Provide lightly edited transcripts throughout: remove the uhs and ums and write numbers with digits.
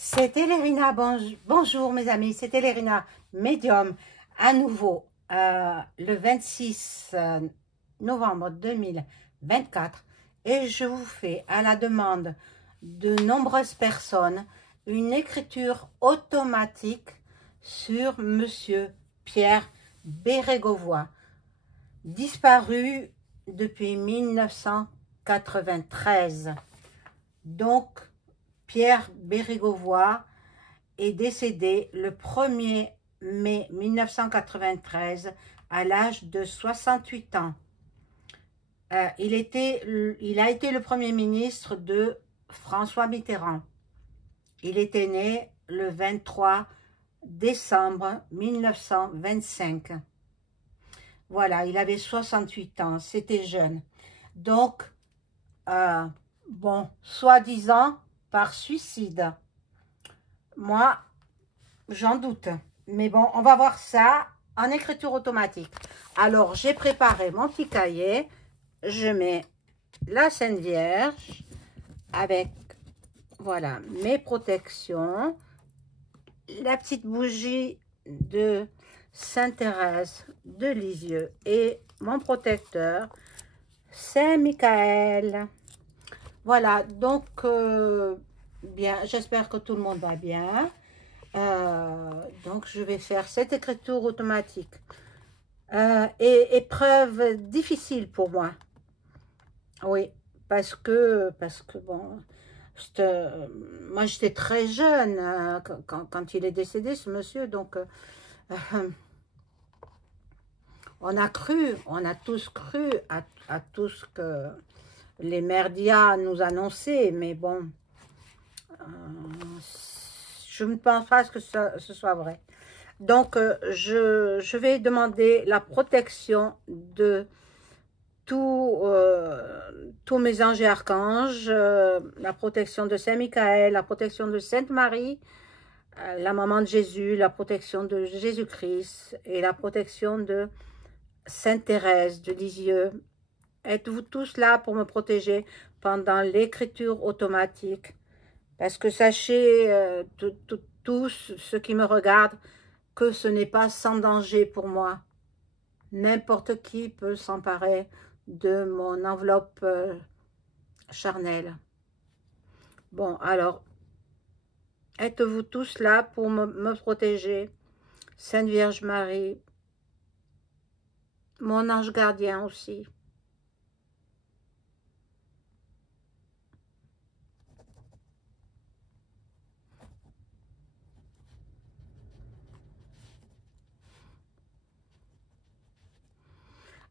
C'était Lérina, bonjour mes amis, c'était Lérina, médium, à nouveau, le 26 novembre 2024, et je vous fais, à la demande de nombreuses personnes, une écriture automatique sur Monsieur Pierre Bérégovoy, disparu depuis 1993. Donc, Pierre Bérégovoy est décédé le 1er mai 1993 à l'âge de 68 ans. Il a été le Premier ministre de François Mitterrand. Il était né le 23 décembre 1925. Voilà, il avait 68 ans, c'était jeune. Donc, bon, soi-disant par suicide. Moi, j'en doute. Mais bon, on va voir ça en écriture automatique. Alors, j'ai préparé mon petit cahier. Je mets la Sainte Vierge avec, voilà, mes protections. La petite bougie de Sainte Thérèse de Lisieux et mon protecteur, Saint Michael. Voilà, donc, bien, j'espère que tout le monde va bien. Donc, je vais faire cette écriture automatique. Épreuve difficile pour moi. Oui, parce que bon, moi, j'étais très jeune quand il est décédé, ce monsieur. Donc, on a tous cru à tout ce que les merdias nous annonçaient, mais bon, je ne pense pas que ce soit vrai. Donc, je vais demander la protection de tous mes anges et archanges, la protection de Saint Michael, la protection de Sainte Marie, la maman de Jésus, la protection de Jésus-Christ et la protection de Sainte Thérèse de Lisieux. Êtes-vous tous là pour me protéger pendant l'écriture automatique? Parce que sachez, tous ceux qui me regardent, que ce n'est pas sans danger pour moi. N'importe qui peut s'emparer de mon enveloppe charnelle. Bon, alors, êtes-vous tous là pour me protéger? Sainte Vierge Marie, mon ange gardien aussi.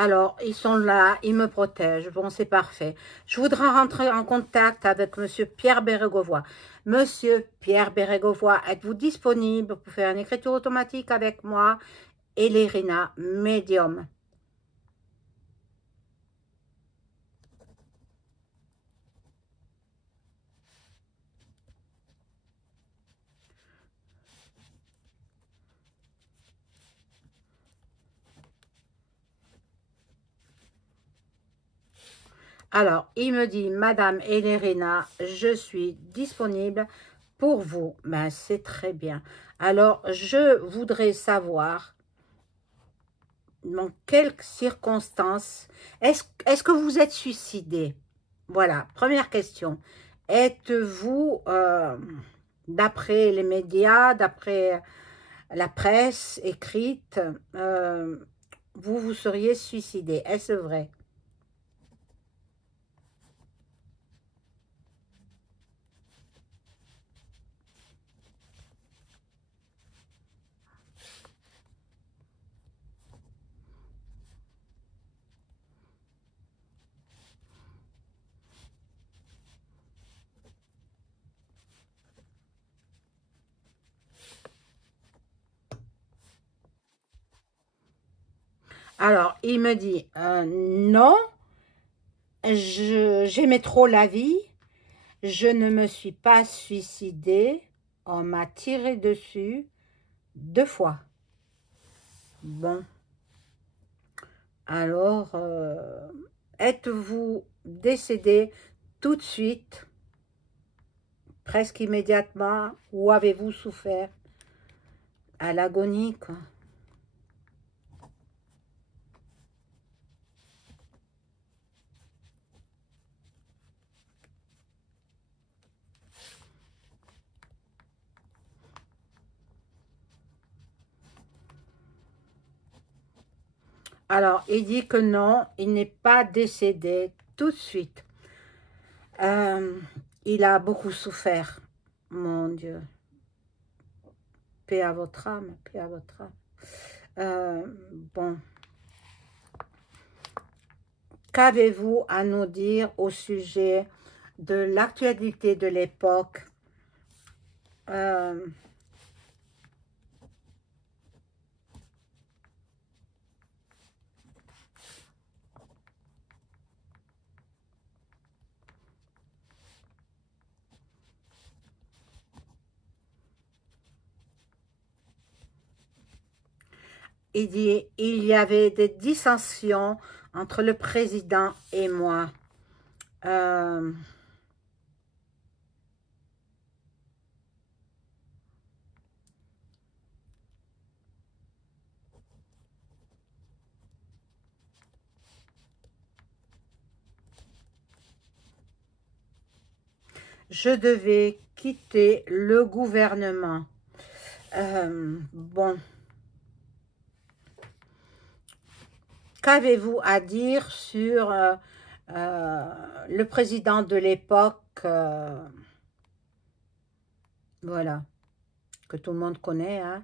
Alors, ils sont là, ils me protègent. Bon, c'est parfait. Je voudrais rentrer en contact avec Monsieur Pierre Bérégovoy. Monsieur Pierre Bérégovoy, êtes-vous disponible pour faire une écriture automatique avec moi et Lérina, médium? Alors, il me dit, Madame Elérina, je suis disponible pour vous. Ben, c'est très bien. Alors, je voudrais savoir dans quelles circonstances, est-ce que vous êtes suicidé? Voilà, première question. Êtes-vous, d'après les médias, d'après la presse écrite, vous vous seriez suicidé? Est-ce vrai? Alors, il me dit, non, j'aimais trop la vie, je ne me suis pas suicidée, on m'a tiré dessus 2 fois. Bon, alors, êtes-vous décédé tout de suite presque immédiatement. Où avez-vous souffert? À l'agonie, quoi. Alors, il dit que non, il n'est pas décédé tout de suite. Euh, il a beaucoup souffert, mon Dieu. Paix à votre âme, paix à votre âme. Bon, qu'avez-vous à nous dire au sujet de l'actualité de l'époque? Il dit, il y avait des dissensions entre le président et moi. Euh, je devais quitter le gouvernement. Bon, qu'avez-vous à dire sur le président de l'époque, voilà, que tout le monde connaît, hein,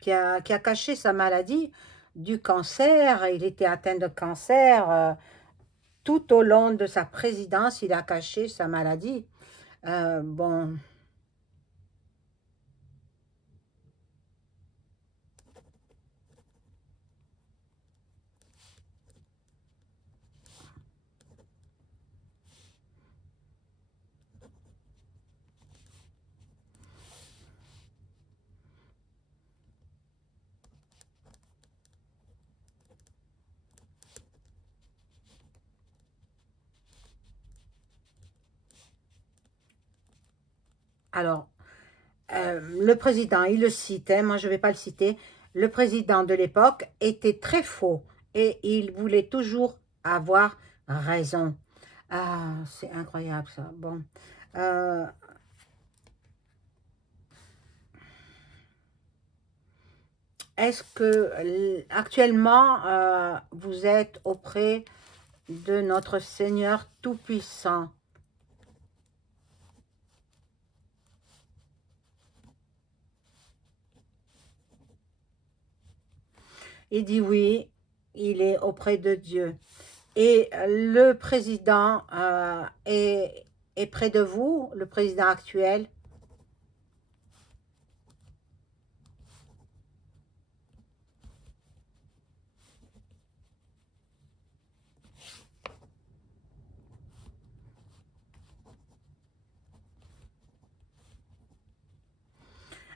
qui a caché sa maladie du cancer. Il était atteint de cancer. Tout au long de sa présidence, il a caché sa maladie. Bon, alors, le président, il le cite, hein, moi je ne vais pas le citer, le président de l'époque était très faux et il voulait toujours avoir raison. Ah, c'est incroyable ça. Bon, euh, est-ce que actuellement vous êtes auprès de notre Seigneur Tout-Puissant? Il dit oui, il est auprès de Dieu. Et le président est près de vous, le président actuel.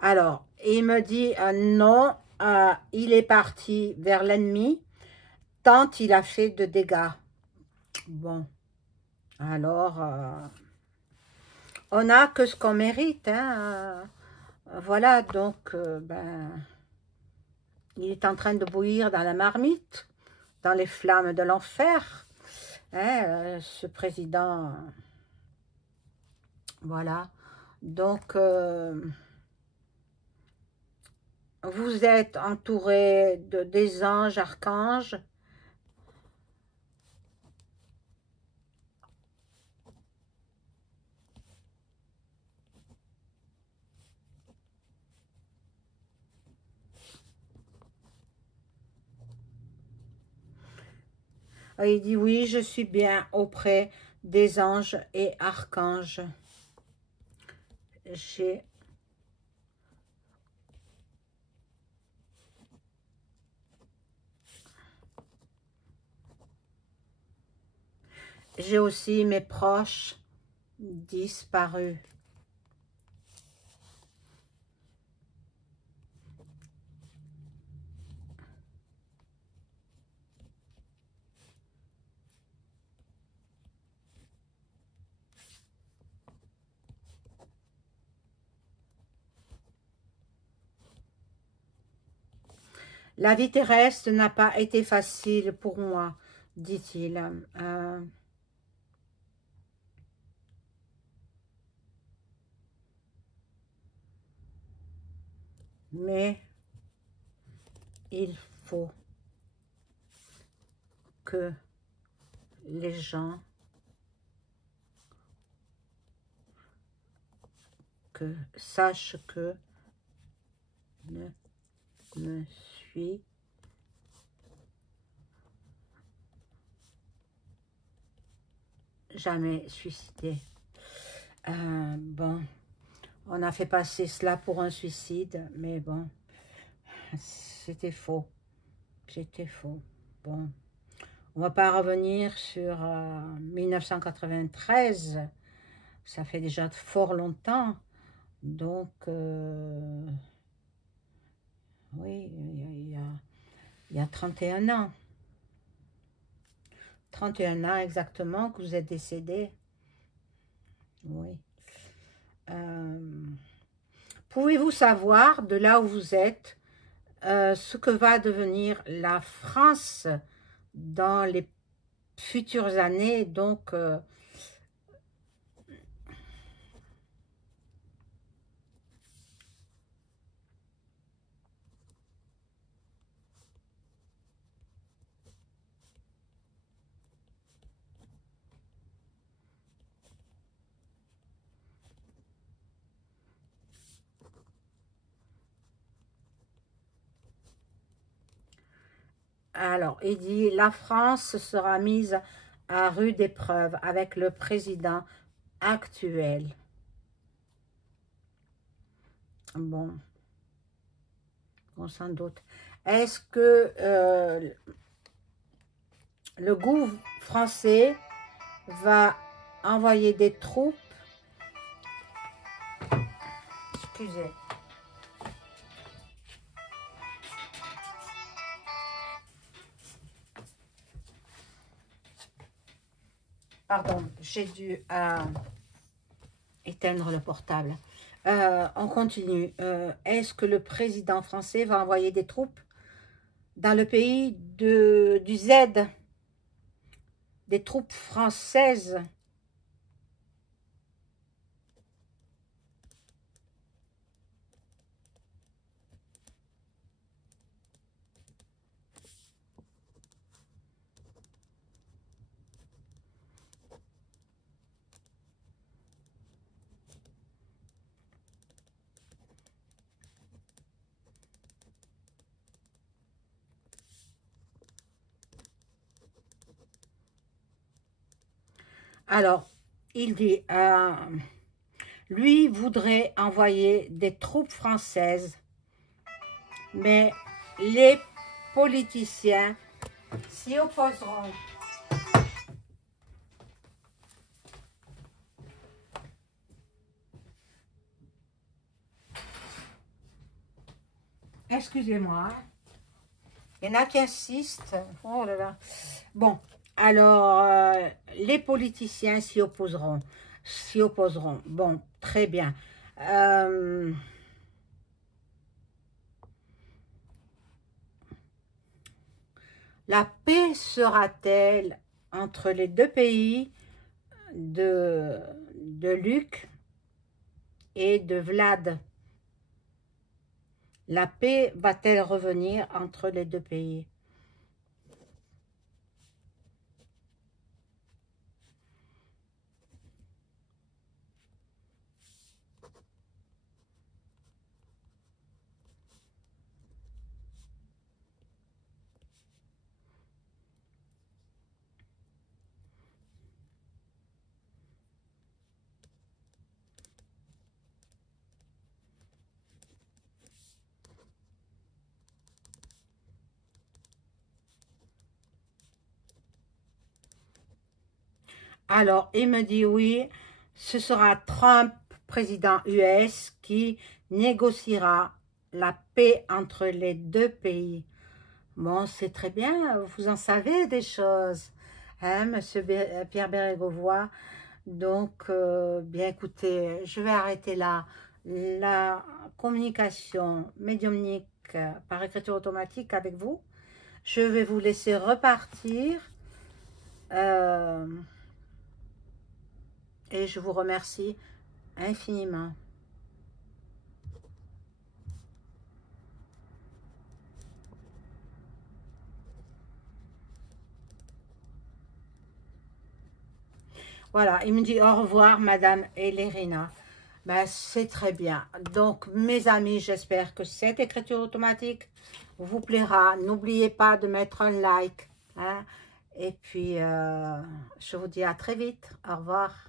Alors, il me dit non, il est parti vers l'ennemi tant il a fait de dégâts. Bon, alors, on n'a que ce qu'on mérite, hein. Voilà, donc, ben, il est en train de bouillir dans la marmite, dans les flammes de l'enfer, hein, ce président. Voilà, donc, vous êtes entouré des anges, archanges. Il dit oui, je suis bien auprès des anges et archanges. J'ai aussi mes proches disparus. La vie terrestre n'a pas été facile pour moi, dit-il. Mais il faut que les gens sachent que ne me suis jamais suicidé. Bon, on a fait passer cela pour un suicide, mais bon, c'était faux. C'était faux. Bon, on va pas revenir sur 1993. Ça fait déjà fort longtemps. Donc, oui, il y a 31 ans. 31 ans exactement que vous êtes décédé. Oui. Pouvez-vous savoir, de là où vous êtes, ce que va devenir la France dans les futures années? Donc, alors, il dit, la France sera mise à rude épreuve avec le président actuel. Bon, on s'en doute. Est-ce que le gouvernement français va envoyer des troupes? Excusez. Pardon, j'ai dû éteindre le portable. On continue. Est-ce que le président français va envoyer des troupes dans le pays du Z, des troupes françaises? Alors, il dit, lui voudrait envoyer des troupes françaises, mais les politiciens s'y opposeront. Excusez-moi. Il y en a qui insistent. Oh là là. Bon, alors, les politiciens s'y opposeront. S'y opposeront. Bon, très bien. La paix sera-t-elle entre les deux pays de Luc et de Vlad? La paix va-t-elle revenir entre les deux pays? Alors, il me dit oui, ce sera Trump, président US, qui négociera la paix entre les deux pays. Bon, c'est très bien, vous en savez des choses, hein, Monsieur Pierre Bérégovoy. Donc, bien écoutez, je vais arrêter là. La communication médiumnique par écriture automatique avec vous. Je vais vous laisser repartir. Et je vous remercie infiniment. Voilà, il me dit au revoir, Madame Elérina. Ben, c'est très bien. Donc, mes amis, j'espère que cette écriture automatique vous plaira. N'oubliez pas de mettre un like. Hein, et puis, je vous dis à très vite. Au revoir.